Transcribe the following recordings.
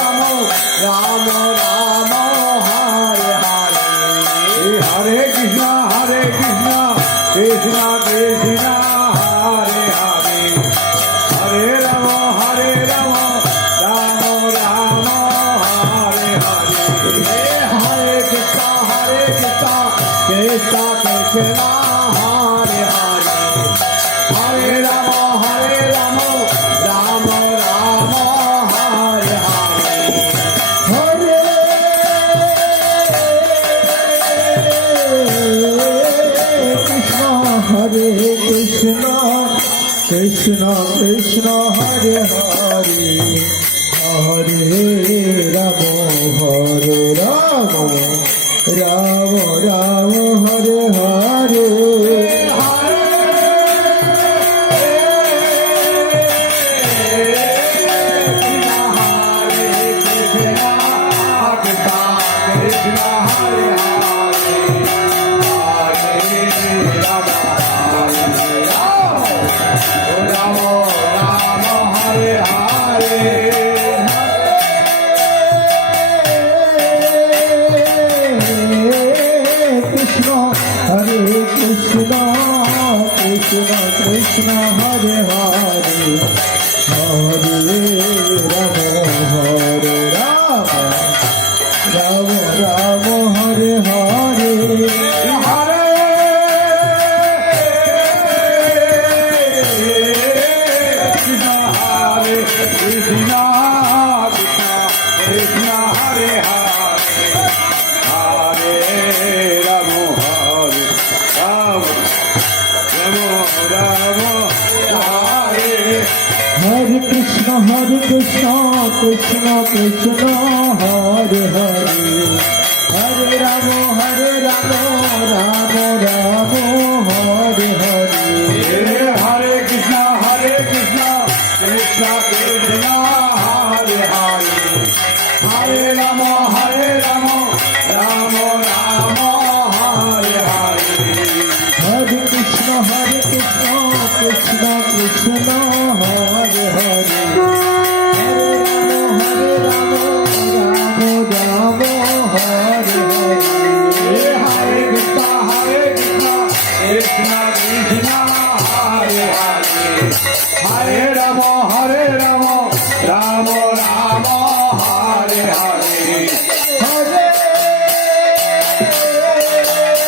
Krishna Krishna Hare Hare Hare Ramo Hare Ramo Ramo Ramo Hare Hare Krishna Krishna Hare Hare Hare Ramo Hare Ramo Ramo Ramo Hare Hare Hare Krishna Hare Krishna Krishna Krishna Hare Hare Hare Ramo Hare Ramo Hare Krishna Krishna Krishna Hare Hare Hare Ramo Ramo Ramo Hare Hare Hare Krishna Krishna Krishna Hare Hare Hare Ramo Ramo Ramo Hare Hare Hare Krishna Krishna Krishna Hare Hare Hare Ramo Ramo Hare Hare Hare Krishna Krishna Krishna Hare Hare Hare Ramo Ramo Ramo Hare Hare Hare Krishna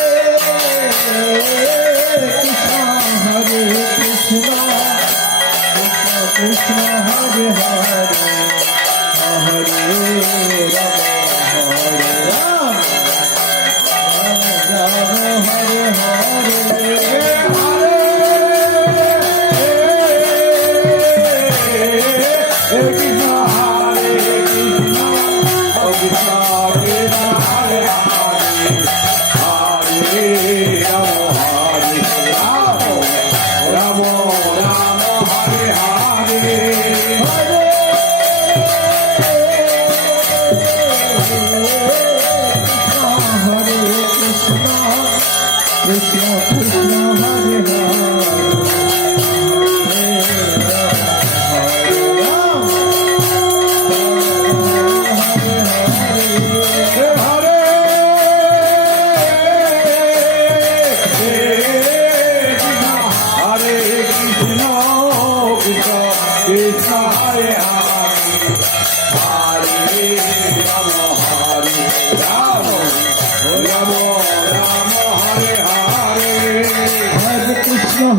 Hare Hare Hare Rama Hare Rama Rama Krishna Krishna Hare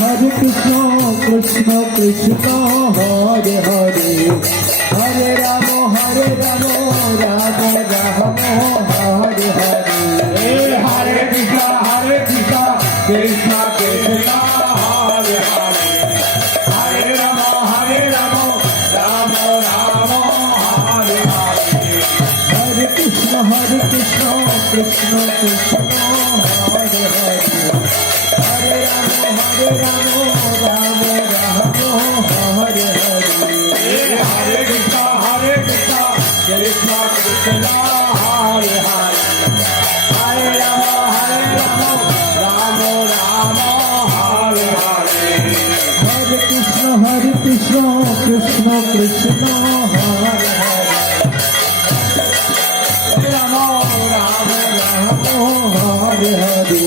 Hare Krishna Krishna Krishna Hare Hare Hare Rama Rama Rama Hare Hare Hare Krishna Krishna Krishna Hare Hare Hare Rama Rama Rama Hare Hare Hare Krishna Krishna Krishna Hare Hare Hare Rama Rama Hare Hare Hare Krishna Krishna Krishna Hare Hare Hare Rama Rama Rama Hare Hare Hare Krishna Krishna Krishna Hare Hare Rama Rama Hare Hare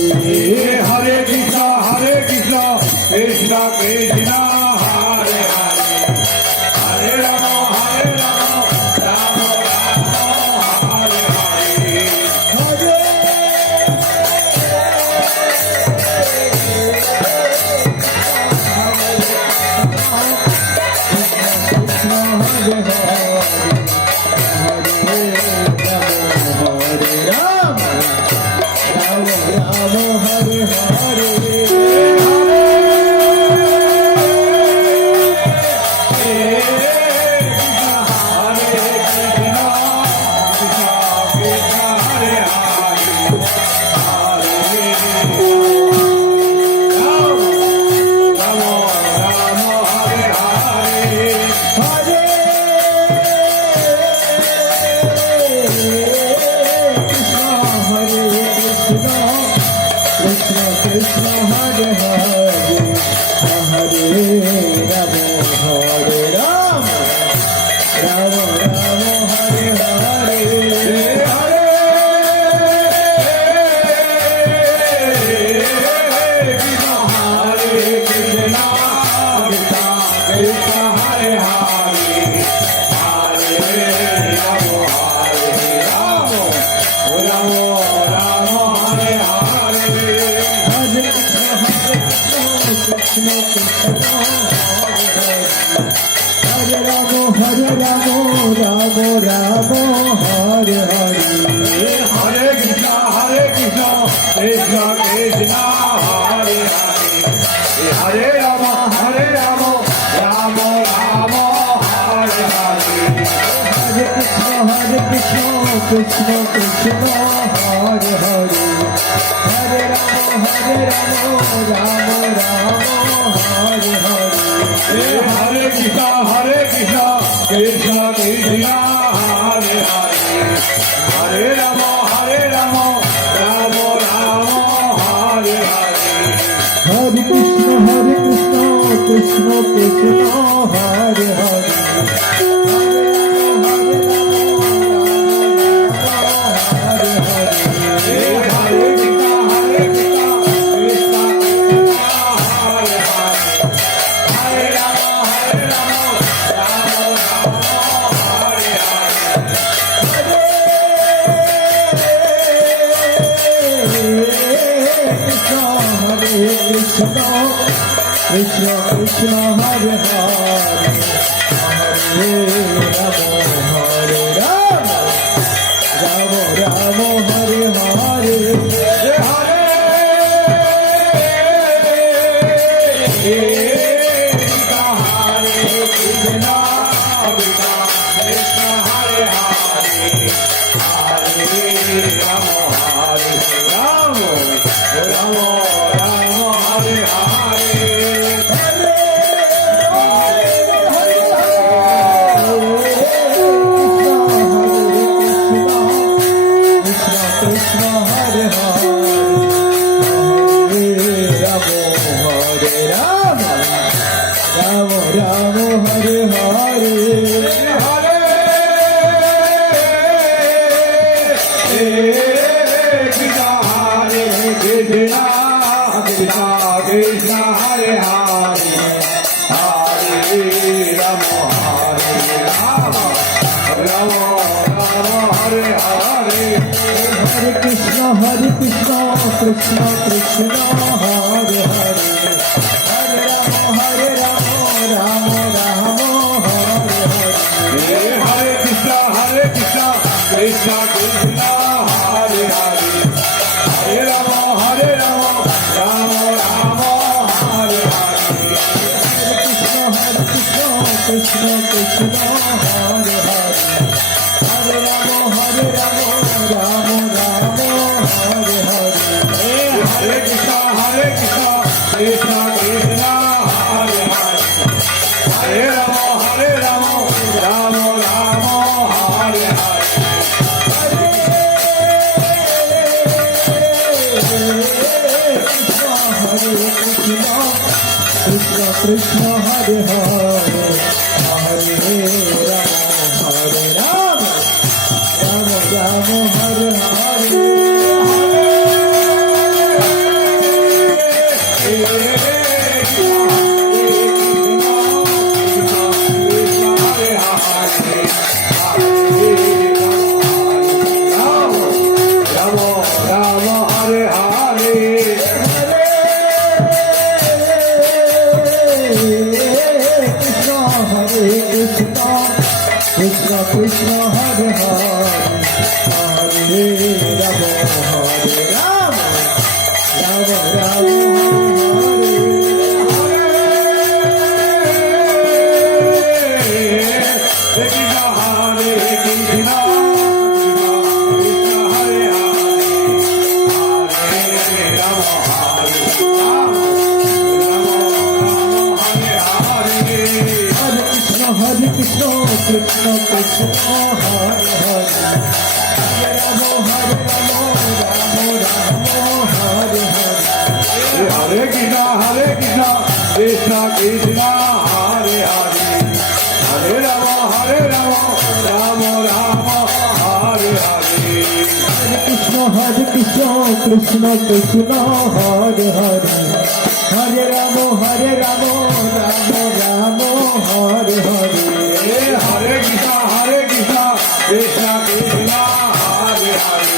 Hare Krishna Krishna Krishna Hare Hare Hare Rama Rama Rama Hare Hare Krishna Hare Hare Hare Rama Rama Hare Hare Krishna Krishna Hare Rama Rama Rama Hare Hare Hare Krishna Krishna Krishna Hare Hare Hare Rama Rama Rama Hare Hare Hare Krishna Krishna Krishna Hare Hare Hare Rama Rama Rama Hare Hare Hare Krishna Krishna Krishna Hare Hare Hare Rama Rama Rama Hare Hare Hare Krishna Krishna Krishna Hare Hare Hare Krishna Krishna Hare Hare Hare Rama Rama Rama Hare Hare Krishna Hare Hare Krishna Krishna Krishna Hare Hare Hare Rama Hare Rama Rama Rama Hare Hare Hare Krishna Krishna Krishna Hare Hare Hare Rama Rama Rama Hare Hare Hare Krishna Krishna Krishna Hare Hare Hare Rama Rama Rama Hare Hare Krishna Krishna Hare Hare Hare Rama Rama Rama Hare Hare Hare Krishna Krishna Krishna Hare Hare Hare Rama Rama Rama Hare Hare Krishna Krishna Hare Hare Hare Rama Rama Rama Hare Hare Krishna Krishna Hare Hare Hare Rama Hare Rama Rama Rama Hare Krishna Krishna Krishna Hare Hare Hare Rama Hare Hare Hare Krishna Krishna Krishna Hare Hare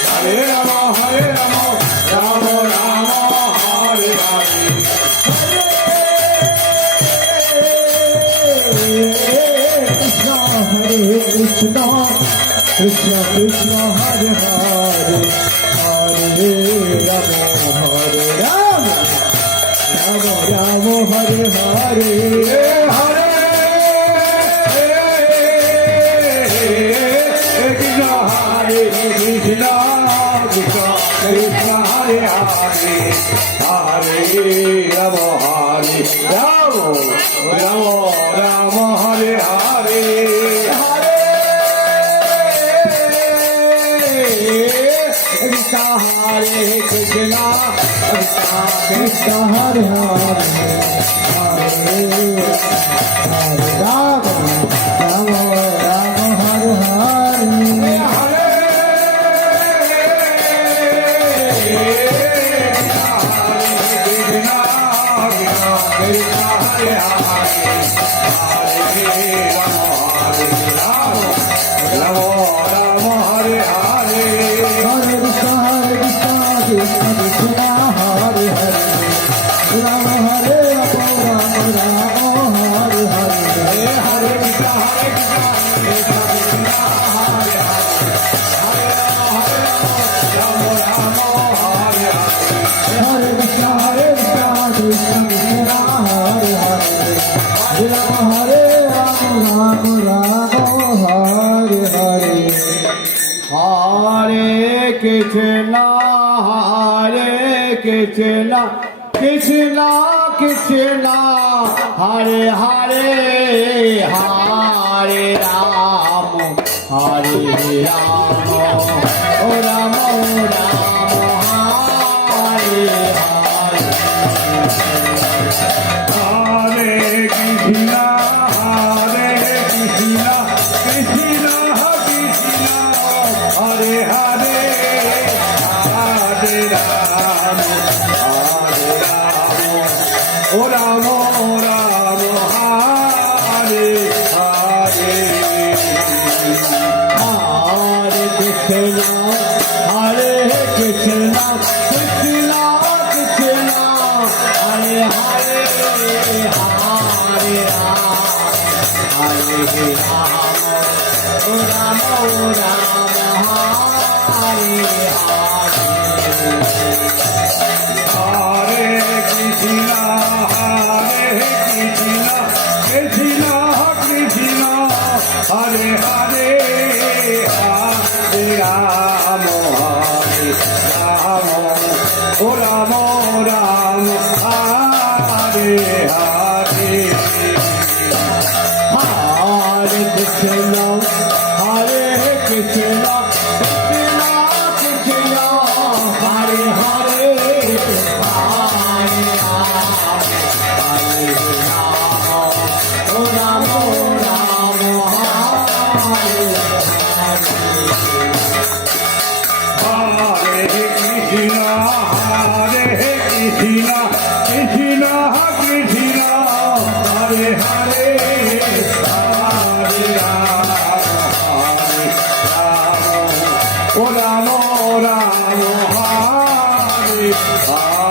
Hare Rama Rama Rama Hare Hare Krishna Krishna Krishna Hare Hare Hare Rama Rama Rama Hare Hare Hare Krishna Krishna Krishna Hare Hare Hare Rama Rama Rama Hare Hare Krishna Hare Krishna Krishna Krishna Hare Hare Hare Rama Rama Rama Hare Hare Hare Krishna Krishna Hare Hare Hare Rama Rama Rama Hare Hare Hare Krishna Krishna Krishna Hare Hare Rama Hare Rama Rama Hare Hare Hare Krishna Hare Krishna Krishna Krishna Hare Hare Rama Hare Rama Rama Hare Hare Hare Krishna Krishna Krishna Hare Hare Hare Rama Hare Rama O Rama Hare Hare Hare Krishna Krishna Krishna Hare Hare Hare Rama ও Ram Ram Hare Hare Hare Krishna, Hare Krishna, Krishna Krishna, Hare Hare, Hare Rama, Hare Rama, Rama Rama, Hare Hare. Hare Krishna, Krishna Krishna, Hare Hare, Hare Rama, Hare Rama, O Rama Rama, Hare Hare. Hare Krishna, Hare Krishna, Krishna Krishna, Hare Hare, Hare Rama, Hare Rama, Rama Rama, Hare Hare Krishna, Krishna Krishna, Hare Hare, Hare Rama, Hare Rama, O Rama Rama, Hare Hare.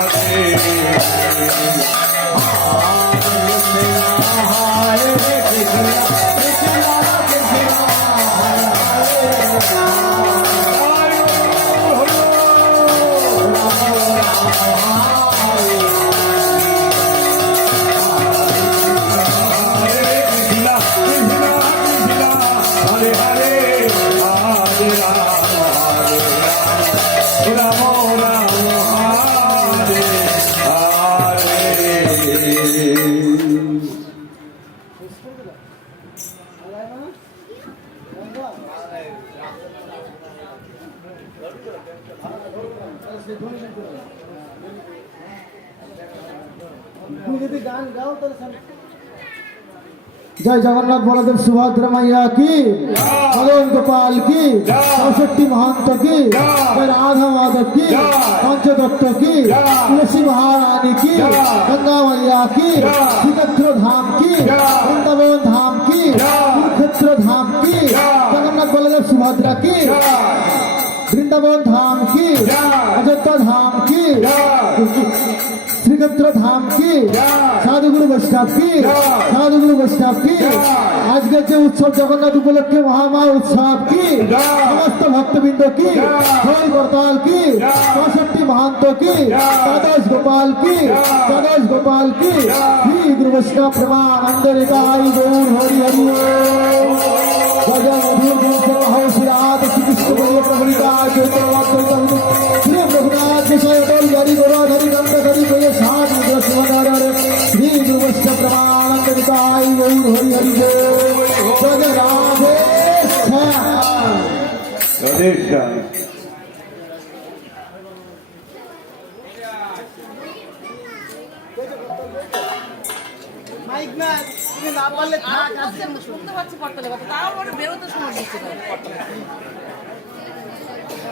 जय जगन्नाथ बलदेव सुभद्रा मैया की, मदन गोपाल की, चौसठी महंत की, जय राधा माधव की, पंचदत्त की, तुलसी महारानी की, गंगा मैया की, श्रीक्षेत्र धाम की, वृंदावन धाम की, कुरुक्षेत्र धाम की, जगन्नाथ बलदेव सुभद्रा की, वृंदावन धाम की, अयोध्या धाम की, श्रीक्षेत्र धाम की, साधुगुरु वैष्णव की, साधुगुरु वैष्णव की, आज के जो उत्सव जगन्नाथ उपलक्षे महामाय उत्सव की, समस्त भक्तबिंद की, जय वरताल की, चौसठी महंतों की, द्वादश गोपाल की, द्वादश गोपाल की, श्री गुरु वैष्णव प्रमानंद निताई गौर हरि हरि जय जय मधुर श्रीनाथ श्री कृष्ण बोलिए प्रभुदास श्री रघुनाथ विषय हरि गोराधरि नंद हरि प्रिय साध श्री गुरु वैष्णव प्रमानंद निताई गौर हरि हरि जय जय राधे Radhe Shyam. মাইক না তুমি না পারলে থাক শুনতে পাচ্ছি পড়তে তাও বেরোতে সময় দিচ্ছে